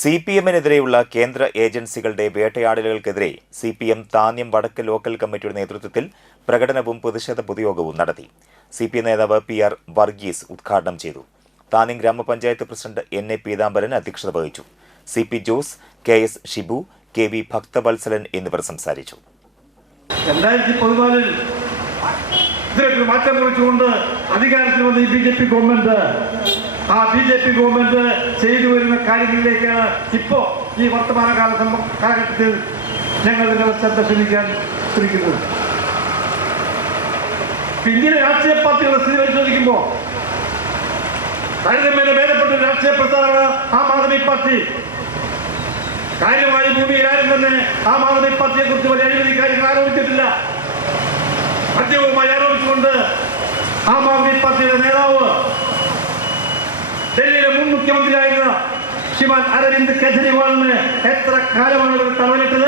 സിപിഎമ്മിനെതിരെയുള്ള കേന്ദ്ര ഏജൻസികളുടെ വേട്ടയാടലുകൾക്കെതിരെ സിപിഎം താന്യം വടക്ക് ലോക്കൽ കമ്മിറ്റിയുടെ നേതൃത്വത്തിൽ പ്രകടനവും പ്രതിഷേധ പൊതുയോഗവും നടത്തി. സിപിഎം നേതാവ് PR വർഗീസ് ഉദ്ഘാടനം ചെയ്തു. താന്യം ഗ്രാമപഞ്ചായത്ത് പ്രസിഡന്റ് NA പീതാംബരൻ അധ്യക്ഷത വഹിച്ചു. CP Jose, KS Shibu, KV Bhakthavatsalan എന്നിവർ സംസാരിച്ചു. 2014 ഇതിലൊരു മാറ്റം കുറിച്ചുകൊണ്ട് അധികാരത്തിൽ വന്ന ഈ BJP ഗവൺമെന്റ് ചെയ്തു വരുന്ന കാര്യങ്ങളിലേക്കാണ് ഇപ്പോൾ ഈ വർത്തമാനകാല കാലഘട്ടത്തിൽ ഞങ്ങൾ ശ്രദ്ധ ക്ഷണിക്കാൻ ശ്രമിക്കുന്നത്. ഇന്ത്യയിലെ രാഷ്ട്രീയ പാർട്ടികളുടെ സ്ഥിതി പരിശോധിക്കുമ്പോൾ താരതമ്യേന ഭേദപ്പെട്ട രാഷ്ട്രീയ പ്രസ്ഥാനമാണ് ആം ആദ്മി പാർട്ടി. കാര്യമായി ഭൂമിയിൽ ആരും തന്നെ ആം ആദ്മി പാർട്ടിയെ കുറിച്ച് വലിയ അഴിമതി കാര്യങ്ങൾ ആരോപിച്ചിട്ടില്ല. മദ്യവുമായി ആരോപിച്ചുകൊണ്ട് ആം ആദ്മി പാർട്ടിയുടെ നേതാവ് ഡൽഹിയിലെ മുൻ മുഖ്യമന്ത്രിയായിരുന്ന ശ്രീമാൻ അരവിന്ദ് കെജ്രിവാളിന് എത്ര കാലമാണ് ഇവർ തടവിലിട്ടത്?